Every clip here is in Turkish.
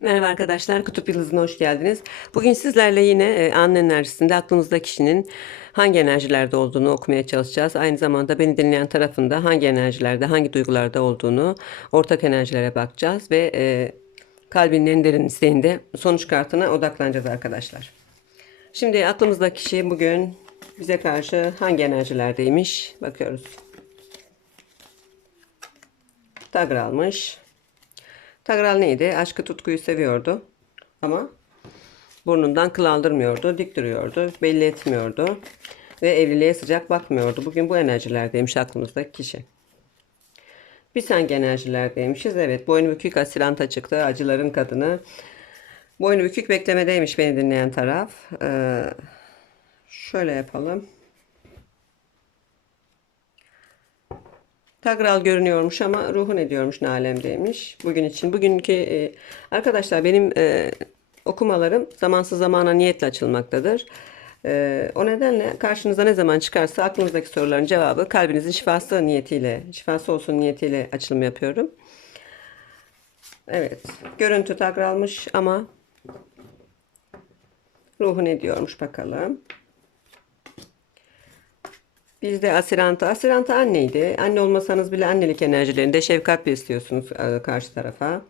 Merhaba arkadaşlar, Kutup Yıldızı'na hoş geldiniz. Bugün sizlerle yine e, an enerjisinde aklınızda kişinin hangi enerjilerde olduğunu okumaya çalışacağız. Aynı zamanda beni dinleyen tarafında hangi enerjilerde, hangi duygularda olduğunu, ortak enerjilere bakacağız ve e, kalbinin en derin isteğinde sonuç kartına odaklanacağız arkadaşlar. Şimdi aklımızdaki kişi bugün bize karşı hangi enerjilerdeymiş bakıyoruz. Tagr almış. Tagral neydi? Aşkı tutkuyu seviyordu. Ama burnundan kıl aldırmıyordu. Dik duruyordu. Belli etmiyordu. Ve evliliğe sıcak bakmıyordu. Bugün bu enerjilerdeymiş aklımızdaki kişi. Biz hangi enerjilerdeymişiz? Evet. Boynu bükük asilanta çıktı. Acıların kadını. Boynu bükük beklemedeymiş beni dinleyen taraf. Ee, şöyle yapalım. Tagral görünüyormuş ama ruhu ne diyormuş alemdeymiş. Bugün için. Bugünkü e, arkadaşlar benim e, okumalarım zamansız zamana niyetle açılmaktadır. E, o nedenle karşınıza ne zaman çıkarsa aklınızdaki soruların cevabı kalbinizin şifası niyetiyle, şifası olsun niyetiyle açılım yapıyorum. Evet. Görüntü tagralmış ama ruhu ne diyormuş bakalım. Bizde asiranta. Asiranta anneydi. Anne olmasanız bile annelik enerjilerinde şefkat besliyorsunuz e, karşı tarafa.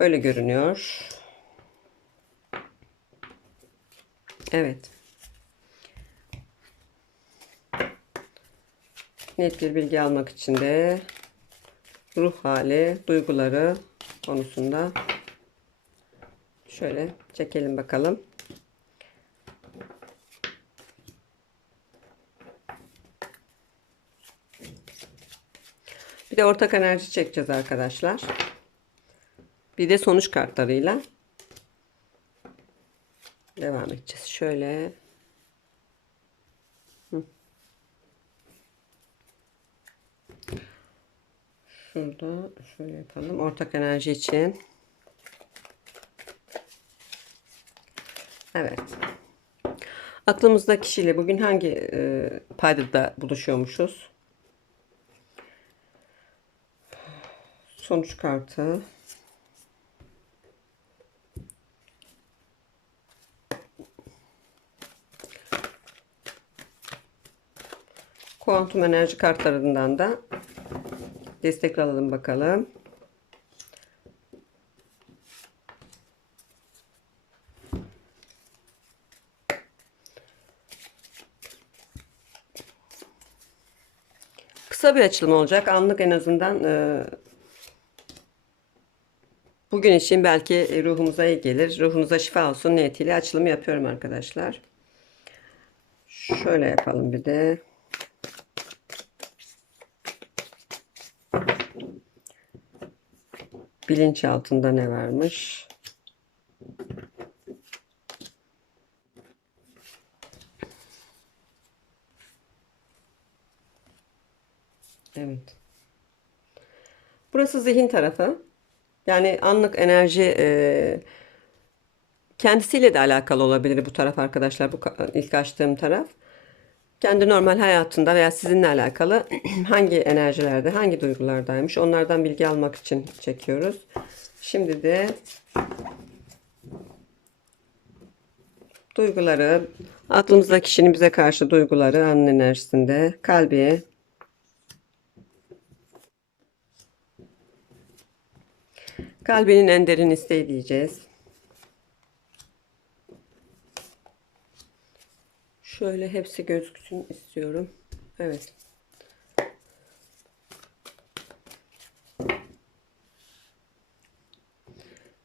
Öyle görünüyor. Evet. Net bir bilgi almak için de ruh hali, duyguları konusunda şöyle çekelim bakalım. Bir de ortak enerji çekeceğiz arkadaşlar. Bir de sonuç kartlarıyla devam edeceğiz. Şöyle. Şurada şöyle yapalım. Ortak enerji için. Evet. Aklımızda kişiyle bugün hangi e, paydada buluşuyormuşuz? Sonuç kartı. Kuantum enerji kartlarından da destek alalım bakalım. Kısa bir açılım olacak. Anlık en azından e, Bugün için belki ruhumuza iyi gelir. Ruhunuza şifa olsun niyetiyle açılım yapıyorum arkadaşlar. Şöyle yapalım bir de. Bilinç altında ne varmış? Evet. Burası zihin tarafı. Yani anlık enerji e, kendisiyle de alakalı olabilir bu taraf arkadaşlar. Bu ilk açtığım taraf. Kendi normal hayatında veya sizinle alakalı hangi enerjilerde, hangi duygulardaymış onlardan bilgi almak için çekiyoruz. Şimdi de duyguları, aklımızda kişinin bize karşı duyguları anın enerjisinde, kalbi, Kalbinin en derin isteği diyeceğiz. Şöyle hepsi gözüksün istiyorum. Evet.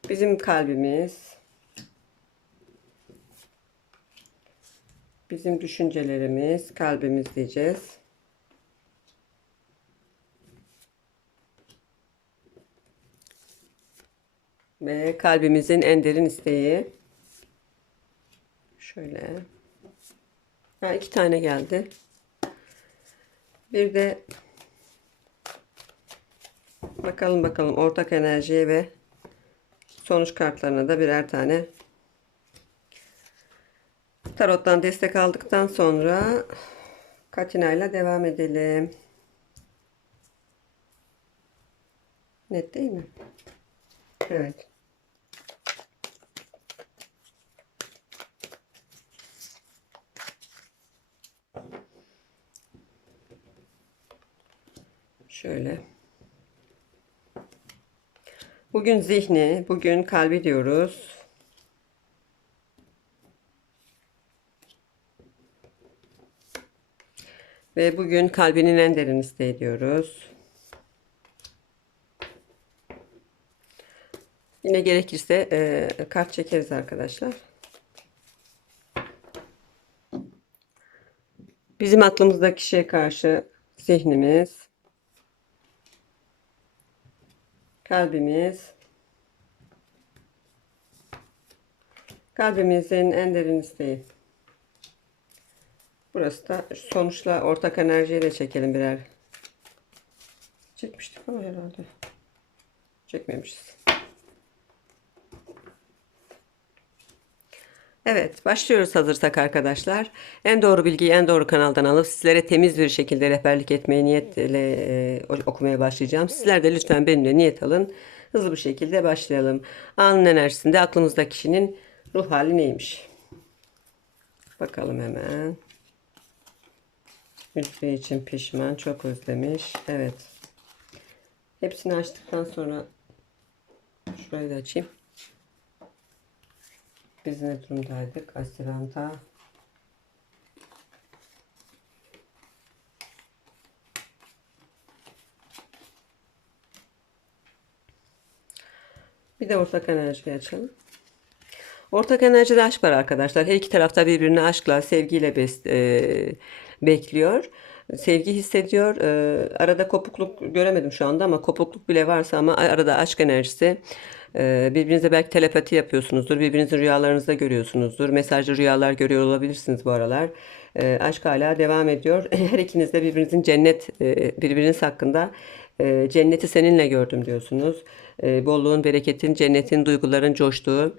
Bizim kalbimiz bizim düşüncelerimiz, kalbimiz diyeceğiz. Ve kalbimizin en derin isteği. Şöyle. Ha, iki tane geldi. Bir de bakalım bakalım ortak enerjiye ve sonuç kartlarına da birer tane tarottan destek aldıktan sonra Katina ile devam edelim. Net değil mi? Evet. Şöyle. Bugün zihni, bugün kalbi diyoruz. Ve bugün kalbinin en derin isteği diyoruz. Yine gerekirse e, kart çekeriz arkadaşlar. Bizim aklımızdaki kişiye karşı zihnimiz, kalbimiz, kalbimizin en derin isteği. Burası da sonuçla ortak enerjiyle çekelim birer. Çekmiştik ama herhalde. Çekmemişiz. Evet, başlıyoruz hazırsak arkadaşlar. En doğru bilgiyi en doğru kanaldan alıp sizlere temiz bir şekilde rehberlik etmeye niyetle e, okumaya başlayacağım. Sizler de lütfen benimle niyet alın. Hızlı bir şekilde başlayalım. Anın enerjisinde aklımızda kişinin ruh hali neymiş? Bakalım hemen. Ülke için pişman, çok özlemiş. Evet. Hepsini açtıktan sonra şurayı da açayım. Biz ne durumdaydık? Asiranta. Bir de ortak enerji açalım. Ortak enerjide aşk var arkadaşlar. Her iki tarafta birbirini aşkla, sevgiyle bes e, bekliyor. Sevgi hissediyor. E, arada kopukluk göremedim şu anda ama kopukluk bile varsa ama arada aşk enerjisi. Birbirinize belki telepati yapıyorsunuzdur. Birbirinizin rüyalarınızda görüyorsunuzdur. Mesajlı rüyalar görüyor olabilirsiniz bu aralar. Aşk hala devam ediyor. Her ikiniz de birbirinizin cennet, birbiriniz hakkında cenneti seninle gördüm diyorsunuz. Bolluğun, bereketin, cennetin, duyguların coştuğu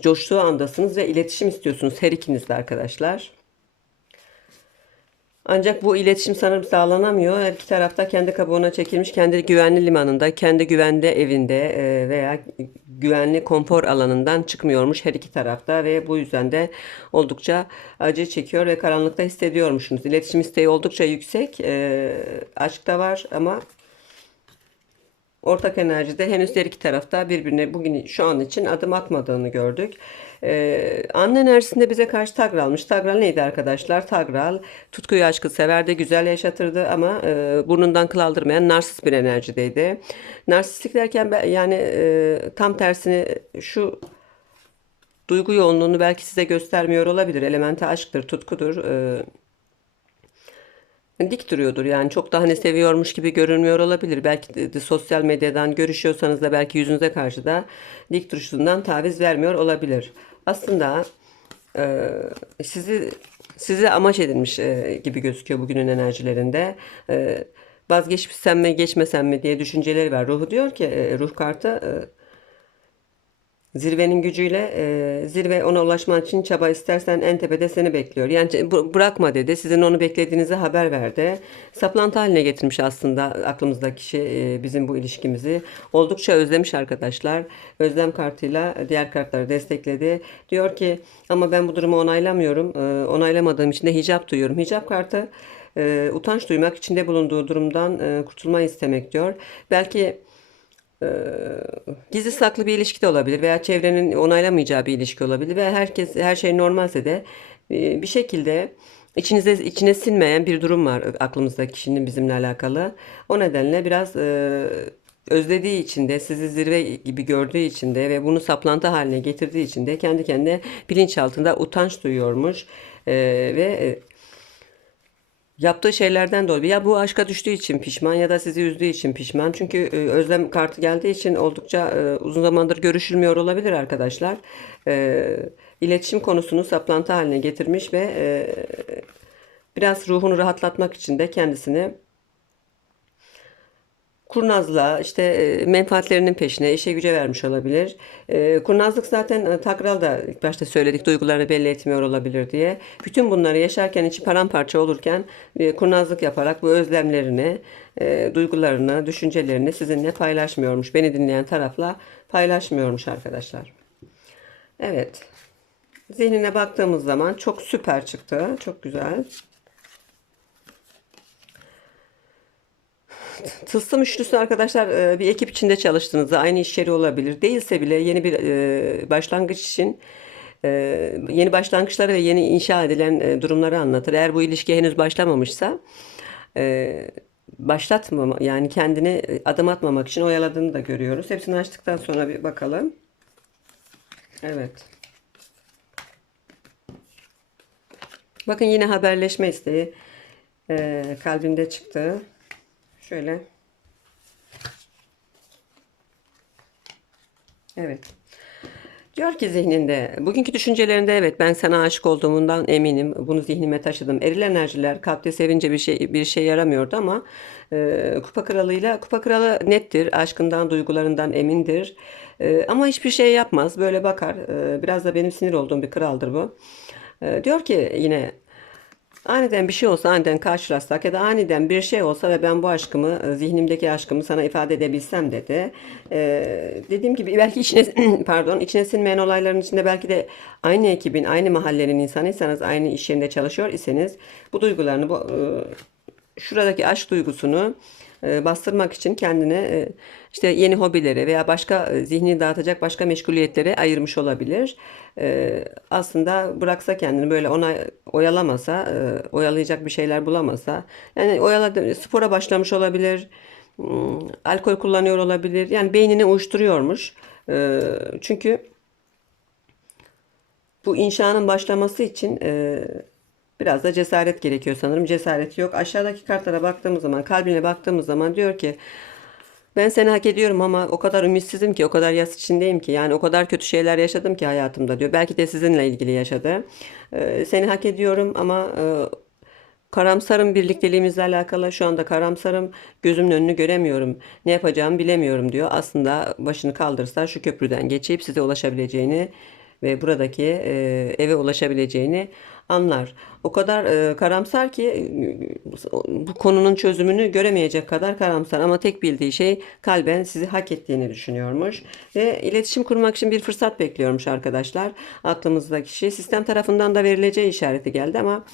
coştuğu andasınız ve iletişim istiyorsunuz her ikiniz de arkadaşlar. Ancak bu iletişim sanırım sağlanamıyor. Her iki tarafta kendi kabuğuna çekilmiş, kendi güvenli limanında, kendi güvende evinde e, veya güvenli konfor alanından çıkmıyormuş her iki tarafta ve bu yüzden de oldukça acı çekiyor ve karanlıkta hissediyormuşsunuz. İletişim isteği oldukça yüksek. E, aşk da var ama ortak enerjide henüz her iki tarafta birbirine bugün şu an için adım atmadığını gördük. Ee, anne enerjisinde bize karşı Tagral'mış. Tagral neydi arkadaşlar? Tagral tutkuyu aşkı severdi, güzel yaşatırdı ama e, burnundan kıl aldırmayan narsist bir enerjideydi. Narsistik derken ben, yani e, tam tersini şu duygu yoğunluğunu belki size göstermiyor olabilir. Elementi aşktır, tutkudur. E, dik duruyordur yani çok da hani seviyormuş gibi görünmüyor olabilir. Belki de, de sosyal medyadan görüşüyorsanız da belki yüzünüze karşı da dik duruşundan taviz vermiyor olabilir. Aslında e, sizi sizi amaç edilmiş e, gibi gözüküyor bugünün enerjilerinde. E, vazgeçsem mi geçmesem mi diye düşünceleri var. Ruhu diyor ki e, ruh kartı e, Zirvenin gücüyle e, zirve ona ulaşman için çaba istersen en tepede seni bekliyor. Yani bırakma dedi. Sizin onu beklediğinizi haber verdi. Saplantı haline getirmiş aslında aklımızdaki kişi e, bizim bu ilişkimizi. Oldukça özlemiş arkadaşlar. Özlem kartıyla diğer kartları destekledi. Diyor ki ama ben bu durumu onaylamıyorum. E, onaylamadığım için de hicap duyuyorum. Hicap kartı e, utanç duymak, içinde bulunduğu durumdan e, kurtulmayı istemek diyor. Belki gizli saklı bir ilişki de olabilir veya çevrenin onaylamayacağı bir ilişki olabilir ve herkes her şey normalse de e, bir şekilde içinize içine sinmeyen bir durum var aklımızda kişinin bizimle alakalı. O nedenle biraz e, özlediği için de sizi zirve gibi gördüğü için de ve bunu saplantı haline getirdiği için de kendi kendine bilinçaltında utanç duyuyormuş. E, ve Yaptığı şeylerden dolayı ya bu aşka düştüğü için pişman ya da sizi üzdüğü için pişman. Çünkü e, özlem kartı geldiği için oldukça e, uzun zamandır görüşülmüyor olabilir arkadaşlar. E, iletişim konusunu saplantı haline getirmiş ve e, biraz ruhunu rahatlatmak için de kendisini kurnazlığa, işte e, menfaatlerinin peşine, işe güce vermiş olabilir. E, kurnazlık zaten e, Takral da ilk başta söyledik duygularını belli etmiyor olabilir diye. Bütün bunları yaşarken içi paramparça olurken kurnazlık yaparak bu özlemlerini, duygularını, düşüncelerini sizinle paylaşmıyormuş. Beni dinleyen tarafla paylaşmıyormuş arkadaşlar. Evet. Zihnine baktığımız zaman çok süper çıktı. Çok güzel. Tılsım üçlüsü arkadaşlar e, bir ekip içinde çalıştığınızda aynı iş yeri olabilir. Değilse bile yeni bir e, başlangıç için e, yeni başlangıçları ve yeni inşa edilen durumları anlatır. Eğer bu ilişki henüz başlamamışsa e, başlatmama yani kendini adım atmamak için oyaladığını da görüyoruz. Hepsini açtıktan sonra bir bakalım. Evet. Bakın yine haberleşme isteği e, kalbinde çıktı. Şöyle. Evet. Diyor ki zihninde, bugünkü düşüncelerinde evet ben sana aşık olduğumundan eminim. Bunu zihnime taşıdım. Eril enerjiler kalpte sevince bir şey bir şey yaramıyordu ama e, Kupa Kralı'yla Kupa Kralı nettir. Aşkından, duygularından emindir. E, ama hiçbir şey yapmaz. Böyle bakar. E, biraz da benim sinir olduğum bir kraldır bu. E, diyor ki yine Aniden bir şey olsa aniden karşılaşsak ya da aniden bir şey olsa ve ben bu aşkımı e, zihnimdeki aşkımı sana ifade edebilsem dedi. Ee, dediğim gibi belki içine pardon içine sinmeyen olayların içinde belki de aynı ekibin aynı mahallenin insanıysanız aynı iş yerinde çalışıyor iseniz bu duygularını bu e, şuradaki aşk duygusunu bastırmak için kendine e, işte yeni hobilere veya başka e, zihni dağıtacak başka meşguliyetlere ayırmış olabilir. E, aslında bıraksa kendini böyle ona oyalamasa, e, oyalayacak bir şeyler bulamasa, yani oyaladı, spora başlamış olabilir, hmm, alkol kullanıyor olabilir. Yani beynini uyuşturuyormuş. E, çünkü bu inşanın başlaması için e, biraz da cesaret gerekiyor sanırım. Cesareti yok. Aşağıdaki kartlara baktığımız zaman, kalbine baktığımız zaman diyor ki ben seni hak ediyorum ama o kadar ümitsizim ki, o kadar yas içindeyim ki. Yani o kadar kötü şeyler yaşadım ki hayatımda diyor. Belki de sizinle ilgili yaşadı. Ee, seni hak ediyorum ama e, karamsarım birlikteliğimizle alakalı. Şu anda karamsarım. Gözümün önünü göremiyorum. Ne yapacağımı bilemiyorum diyor. Aslında başını kaldırsa şu köprüden geçip size ulaşabileceğini ve buradaki e, eve ulaşabileceğini anlar. O kadar e, karamsar ki e, bu konunun çözümünü göremeyecek kadar karamsar ama tek bildiği şey kalben sizi hak ettiğini düşünüyormuş ve iletişim kurmak için bir fırsat bekliyormuş arkadaşlar. Aklımızdaki kişi sistem tarafından da verileceği işareti geldi ama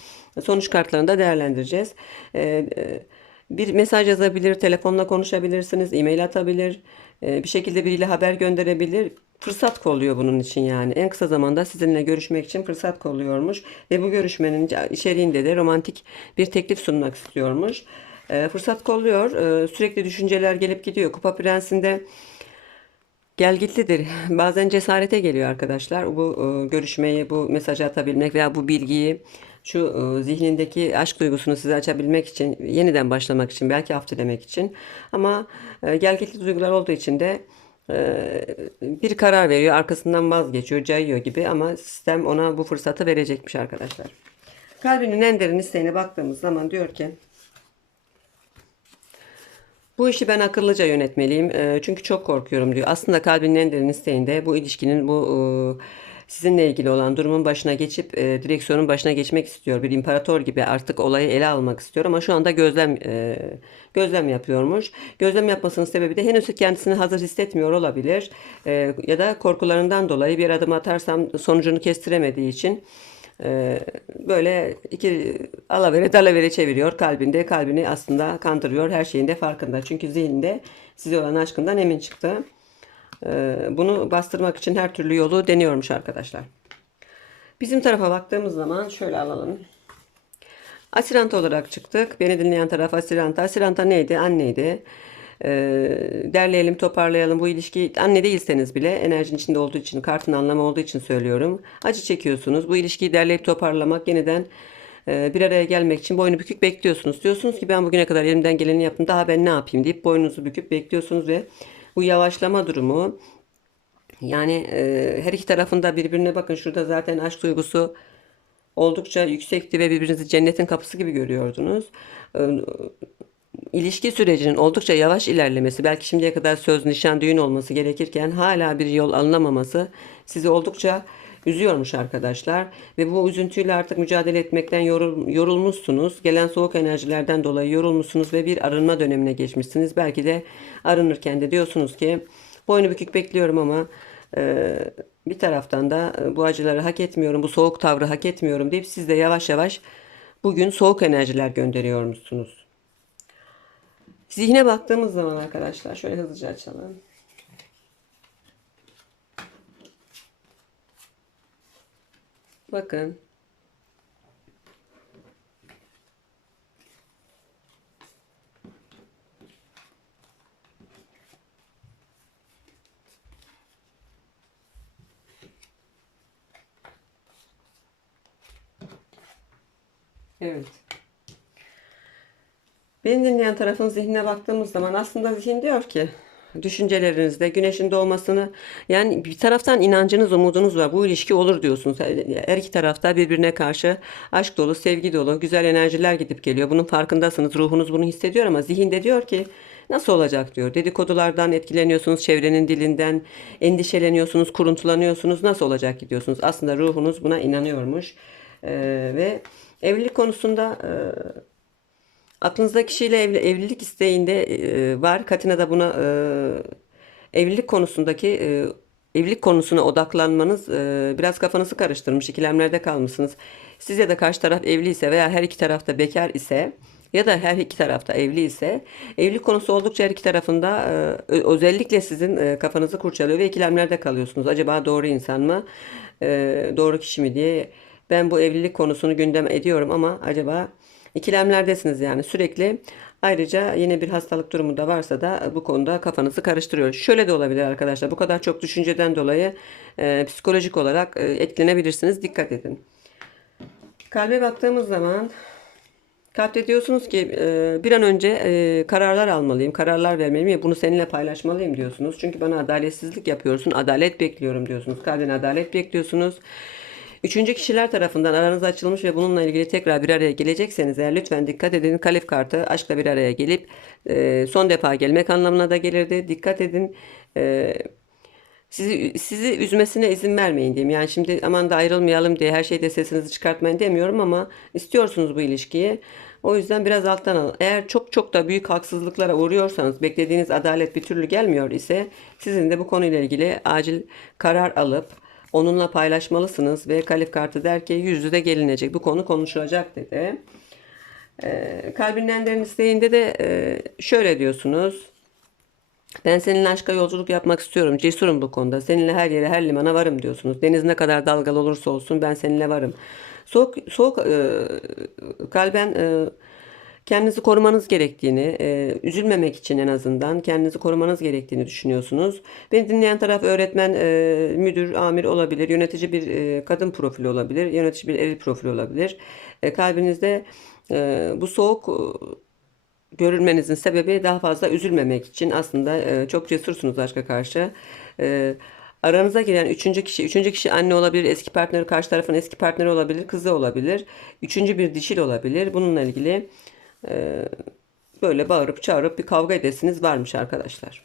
sonuç kartlarını da değerlendireceğiz. E, e, bir mesaj yazabilir, telefonla konuşabilirsiniz, e-mail atabilir, e, bir şekilde biriyle haber gönderebilir fırsat kolluyor bunun için yani. En kısa zamanda sizinle görüşmek için fırsat kolluyormuş. Ve bu görüşmenin içeriğinde de romantik bir teklif sunmak istiyormuş. E, fırsat kolluyor. E, sürekli düşünceler gelip gidiyor. Kupa Prensi'nde gelgitlidir. Bazen cesarete geliyor arkadaşlar. Bu e, görüşmeyi, bu mesajı atabilmek veya bu bilgiyi şu e, zihnindeki aşk duygusunu size açabilmek için, yeniden başlamak için, belki af dilemek için. Ama e, gelgitli duygular olduğu için de bir karar veriyor, arkasından vazgeçiyor, cayıyor gibi ama sistem ona bu fırsatı verecekmiş arkadaşlar. Kalbinin en derin isteğine baktığımız zaman diyor ki bu işi ben akıllıca yönetmeliyim ee, çünkü çok korkuyorum diyor. Aslında kalbinin en derin isteğinde bu ilişkinin bu e, sizinle ilgili olan durumun başına geçip e, direksiyonun başına geçmek istiyor. Bir imparator gibi artık olayı ele almak istiyor ama şu anda gözlem e, gözlem yapıyormuş. Gözlem yapmasının sebebi de henüz kendisini hazır hissetmiyor olabilir. E, ya da korkularından dolayı bir adım atarsam sonucunu kestiremediği için e, böyle iki alavere dalavere çeviriyor kalbinde. Kalbini aslında kandırıyor. Her şeyin de farkında. Çünkü zihninde size olan aşkından emin çıktı. Ee, bunu bastırmak için her türlü yolu deniyormuş arkadaşlar. Bizim tarafa baktığımız zaman şöyle alalım. Asirant olarak çıktık. Beni dinleyen taraf Asiranta. Asiranta neydi? Anneydi. Ee, derleyelim, toparlayalım. Bu ilişki anne değilseniz bile enerjinin içinde olduğu için, kartın anlamı olduğu için söylüyorum. Acı çekiyorsunuz. Bu ilişkiyi derleyip toparlamak, yeniden e, bir araya gelmek için boynu bükük bekliyorsunuz. Diyorsunuz ki ben bugüne kadar elimden geleni yaptım. Daha ben ne yapayım deyip boynunuzu büküp bekliyorsunuz ve bu yavaşlama durumu yani e, her iki tarafında birbirine bakın şurada zaten aşk duygusu oldukça yüksekti ve birbirinizi cennetin kapısı gibi görüyordunuz. E, ilişki sürecinin oldukça yavaş ilerlemesi, belki şimdiye kadar söz, nişan, düğün olması gerekirken hala bir yol alınamaması sizi oldukça üzüyormuş arkadaşlar. Ve bu üzüntüyle artık mücadele etmekten yorul, yorulmuşsunuz. Gelen soğuk enerjilerden dolayı yorulmuşsunuz ve bir arınma dönemine geçmişsiniz. Belki de arınırken de diyorsunuz ki boynu bükük bekliyorum ama e, bir taraftan da bu acıları hak etmiyorum, bu soğuk tavrı hak etmiyorum deyip siz de yavaş yavaş bugün soğuk enerjiler gönderiyormuşsunuz. Zihne baktığımız zaman arkadaşlar şöyle hızlıca açalım. Bakın. Evet. Beni dinleyen tarafın zihnine baktığımız zaman aslında zihin diyor ki düşüncelerinizde güneşin doğmasını yani bir taraftan inancınız, umudunuz var. Bu ilişki olur diyorsunuz. Her iki tarafta birbirine karşı aşk dolu, sevgi dolu, güzel enerjiler gidip geliyor. Bunun farkındasınız. Ruhunuz bunu hissediyor ama zihinde diyor ki nasıl olacak diyor. Dedikodulardan etkileniyorsunuz, çevrenin dilinden endişeleniyorsunuz, kuruntulanıyorsunuz. Nasıl olacak gidiyorsunuz. Aslında ruhunuz buna inanıyormuş. Ee, ve evlilik konusunda e, Aklınızda kişiyle evli, evlilik isteğinde e, var. Katina da buna e, evlilik konusundaki e, evlilik konusuna odaklanmanız e, biraz kafanızı karıştırmış. ikilemlerde kalmışsınız. Siz ya da karşı taraf evli ise veya her iki tarafta bekar ise ya da her iki tarafta evli ise evlilik konusu oldukça her iki tarafında özellikle sizin kafanızı kurcalıyor ve ikilemlerde kalıyorsunuz. Acaba doğru insan mı? Doğru kişi mi diye ben bu evlilik konusunu gündem ediyorum ama acaba İkilemlerdesiniz yani sürekli. Ayrıca yine bir hastalık durumu da varsa da bu konuda kafanızı karıştırıyor. Şöyle de olabilir arkadaşlar. Bu kadar çok düşünceden dolayı e, psikolojik olarak e, etkilenebilirsiniz. Dikkat edin. Kalbe baktığımız zaman kalpte diyorsunuz ki e, bir an önce e, kararlar almalıyım, kararlar vermeliyim ve bunu seninle paylaşmalıyım diyorsunuz. Çünkü bana adaletsizlik yapıyorsun, adalet bekliyorum diyorsunuz. Kalben adalet bekliyorsunuz. Üçüncü kişiler tarafından aranız açılmış ve bununla ilgili tekrar bir araya gelecekseniz eğer lütfen dikkat edin. Kalif kartı aşkla bir araya gelip e, son defa gelmek anlamına da gelirdi. Dikkat edin. E, sizi sizi üzmesine izin vermeyin diyeyim. Yani şimdi aman da ayrılmayalım diye her şeyde sesinizi çıkartmayın demiyorum ama istiyorsunuz bu ilişkiyi. O yüzden biraz alttan alın. Eğer çok çok da büyük haksızlıklara uğruyorsanız, beklediğiniz adalet bir türlü gelmiyor ise sizin de bu konuyla ilgili acil karar alıp Onunla paylaşmalısınız ve kalif kartı der ki yüzü de gelinecek. Bu konu konuşulacak dedi. Ee, kalbin enderin isteğinde de e, şöyle diyorsunuz. Ben seninle aşka yolculuk yapmak istiyorum. Cesurum bu konuda. Seninle her yere, her limana varım diyorsunuz. Deniz ne kadar dalgalı olursa olsun ben seninle varım. Soğuk, soğuk e, kalben e, kendinizi korumanız gerektiğini, e, üzülmemek için en azından kendinizi korumanız gerektiğini düşünüyorsunuz. Beni dinleyen taraf öğretmen, e, müdür, amir olabilir, yönetici bir e, kadın profili olabilir, yönetici bir eril profili olabilir. E, kalbinizde e, bu soğuk e, görülmenizin sebebi daha fazla üzülmemek için aslında e, çok cesursunuz aşka karşı. E, aranıza giren üçüncü kişi, üçüncü kişi anne olabilir, eski partneri, karşı tarafın eski partneri olabilir, kızı olabilir, üçüncü bir dişil olabilir. Bununla ilgili e, böyle bağırıp çağırıp bir kavga edesiniz varmış arkadaşlar.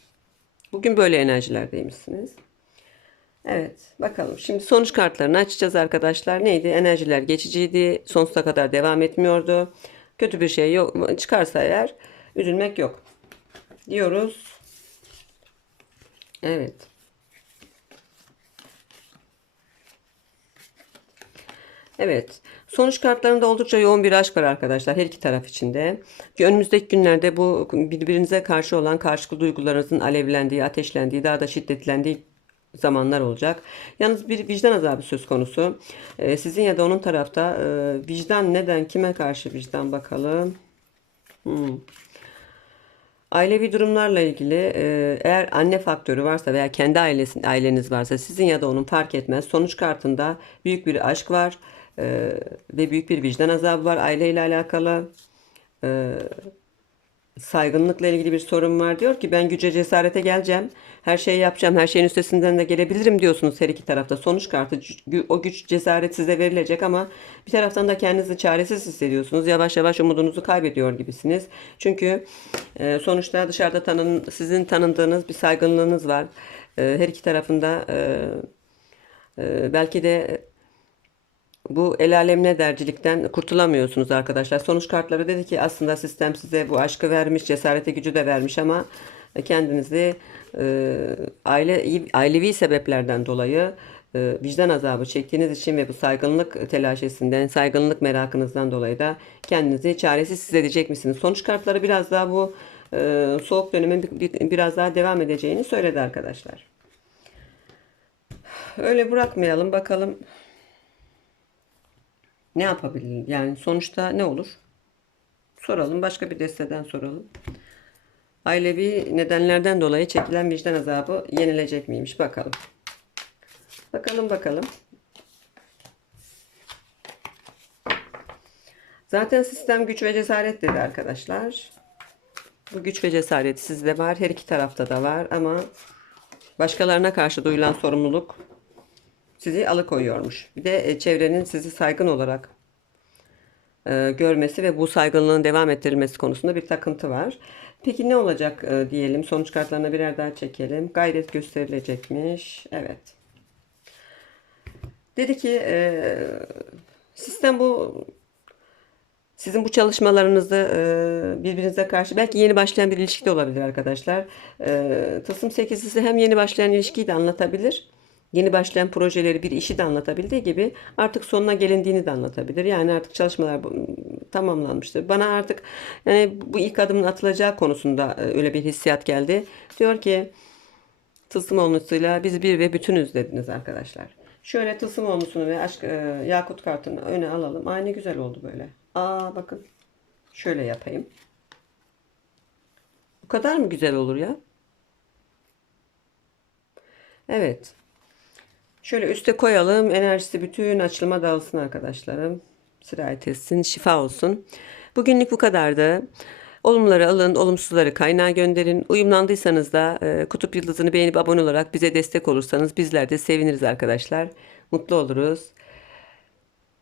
Bugün böyle enerjilerdeymişsiniz. Evet bakalım şimdi sonuç kartlarını açacağız arkadaşlar. Neydi? Enerjiler geçiciydi. Sonsuza kadar devam etmiyordu. Kötü bir şey yok çıkarsa eğer üzülmek yok. Diyoruz. Evet. Evet. Sonuç kartlarında oldukça yoğun bir aşk var arkadaşlar her iki taraf içinde. Önümüzdeki günlerde bu birbirinize karşı olan karşılıklı duygularınızın alevlendiği, ateşlendiği, daha da şiddetlendiği zamanlar olacak. Yalnız bir vicdan azabı söz konusu. Ee, sizin ya da onun tarafta e, vicdan neden, kime karşı vicdan bakalım. Hmm. Ailevi durumlarla ilgili e, eğer anne faktörü varsa veya kendi ailesi, aileniz varsa sizin ya da onun fark etmez. Sonuç kartında büyük bir aşk var e, ve büyük bir vicdan azabı var aileyle alakalı. E, saygınlıkla ilgili bir sorun var. Diyor ki ben güce cesarete geleceğim. Her şeyi yapacağım. Her şeyin üstesinden de gelebilirim diyorsunuz her iki tarafta. Sonuç kartı o güç cesaret size verilecek ama bir taraftan da kendinizi çaresiz hissediyorsunuz. Yavaş yavaş umudunuzu kaybediyor gibisiniz. Çünkü e, sonuçta dışarıda tanın, sizin tanındığınız bir saygınlığınız var. E, her iki tarafında e, e, belki de bu el alem ne dercilikten kurtulamıyorsunuz arkadaşlar. Sonuç kartları dedi ki aslında sistem size bu aşkı vermiş, cesarete gücü de vermiş ama kendinizi e, aile ailevi sebeplerden dolayı e, vicdan azabı çektiğiniz için ve bu saygınlık telaşesinden, saygınlık merakınızdan dolayı da kendinizi çaresiz hissedecek misiniz? Sonuç kartları biraz daha bu e, soğuk dönemin bir- bir- biraz daha devam edeceğini söyledi arkadaşlar. Öyle bırakmayalım bakalım ne yapabilir? Yani sonuçta ne olur? Soralım. Başka bir desteden soralım. Ailevi nedenlerden dolayı çekilen vicdan azabı yenilecek miymiş? Bakalım. Bakalım bakalım. Zaten sistem güç ve cesaret dedi arkadaşlar. Bu güç ve cesaret sizde var. Her iki tarafta da var ama başkalarına karşı duyulan sorumluluk sizi alıkoyuyormuş. Bir de e, çevrenin sizi saygın olarak e, görmesi ve bu saygınlığın devam ettirilmesi konusunda bir takıntı var. Peki ne olacak e, diyelim? Sonuç kartlarına birer daha çekelim. Gayret gösterilecekmiş. Evet. Dedi ki e, sistem bu sizin bu çalışmalarınızda e, birbirinize karşı belki yeni başlayan bir ilişki de olabilir arkadaşlar. E, Tılsım 8 size hem yeni başlayan ilişkiyi de anlatabilir. Yeni başlayan projeleri, bir işi de anlatabildiği gibi artık sonuna gelindiğini de anlatabilir. Yani artık çalışmalar tamamlanmıştır. Bana artık yani bu ilk adımın atılacağı konusunda e, öyle bir hissiyat geldi. Diyor ki Tılsım olmasıyla biz bir ve bütünüz dediniz arkadaşlar. Şöyle tılsım olmasını ve aşk e, yakut kartını öne alalım. Ay ne güzel oldu böyle. Aa bakın. Şöyle yapayım. Bu kadar mı güzel olur ya? Evet. Şöyle üste koyalım. Enerjisi bütün açılıma dağılsın arkadaşlarım. Sirayet etsin. Şifa olsun. Bugünlük bu kadardı. Olumları alın, olumsuzları kaynağa gönderin. Uyumlandıysanız da e, kutup yıldızını beğenip abone olarak bize destek olursanız bizler de seviniriz arkadaşlar. Mutlu oluruz.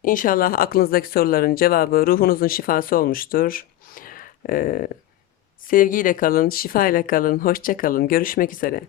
İnşallah aklınızdaki soruların cevabı ruhunuzun şifası olmuştur. Ee, sevgiyle kalın, şifa ile kalın, hoşça kalın. Görüşmek üzere.